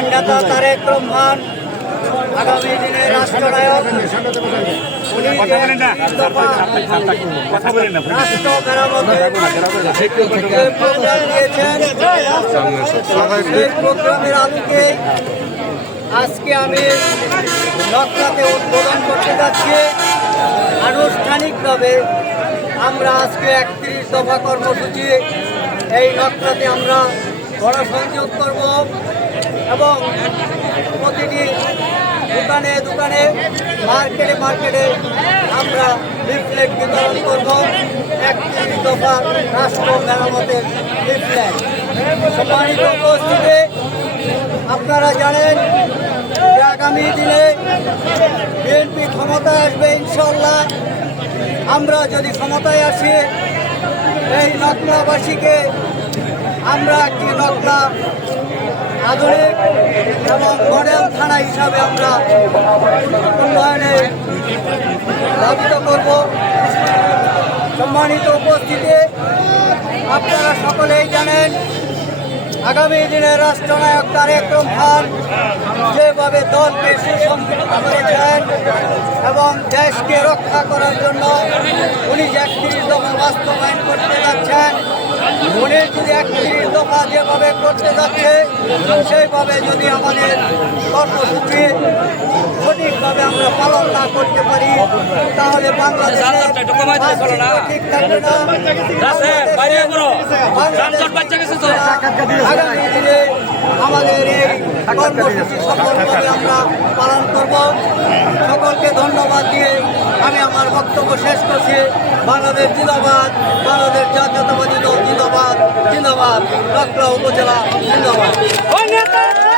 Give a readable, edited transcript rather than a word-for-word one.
আমার নেতা তারেক রহমান আগামী দিনে রাষ্ট্রনায়ক। উনি রাষ্ট্র মেরামতের প্রোগ্রাম দিয়েছেন, সেই প্রোগ্রামের আলোকে আজকে আমি নকশাতে উদ্বোধন করতে যাচ্ছি। আনুষ্ঠানিকভাবে আমরা আজকে 31 দফা কর্মসূচি এই নকশাতে আমরা গণসংযোগ করব এবং প্রতিটি দোকানে দোকানে মার্কেটে মার্কেটে আমরা লিফলেট বিতরণ করব। 31 দফা রাষ্ট্র মেরামতের লিফলেট। সম্মানিত উপস্থিতি, আপনারা জানেন যে আগামী দিনে বিএনপি ক্ষমতায় আসবে ইনশাল্লাহ। আমরা যদি ক্ষমতায় আসি, এই নকলাবাসীকে আমরা একটি নকলা আধুনিক এবং মডেল থানা হিসাবে আমরা উন্নয়নে ধাবিত করব। সম্মানিত উপস্থিতি, আপনারা সকলেই জানেন আগামী দিনে রাষ্ট্রনায়ক তারেক রহমান যেভাবে দলকে সুসংগঠিত করেছেন এবং দেশকে রক্ষা করার জন্য উনি 31 দফা বাস্তবায়ন করতে যাচ্ছেন। উনি যদি 31 দফা যেভাবে করতে যাচ্ছে সেইভাবে যদি আমাদের কর্মসূচি সঠিকভাবে আমরা পালন না করতে পারি, তাহলে বাংলাদেশে ঠিক থাকবে না। আগামী দিনে আমাদের এই কর্মসূচি সফলভাবে আমরা পালন করব। সকলকে ধন্যবাদ দিয়ে আমি আমার বক্তব্য শেষ করছি। বাংলাদেশ জিন্দাবাদ, বাংলাদেশ জাতীয়তাবাদী দল জিন্দাবাদ, জিন্দাবাদ, নকলা উপজেলা জিন্দাবাদ।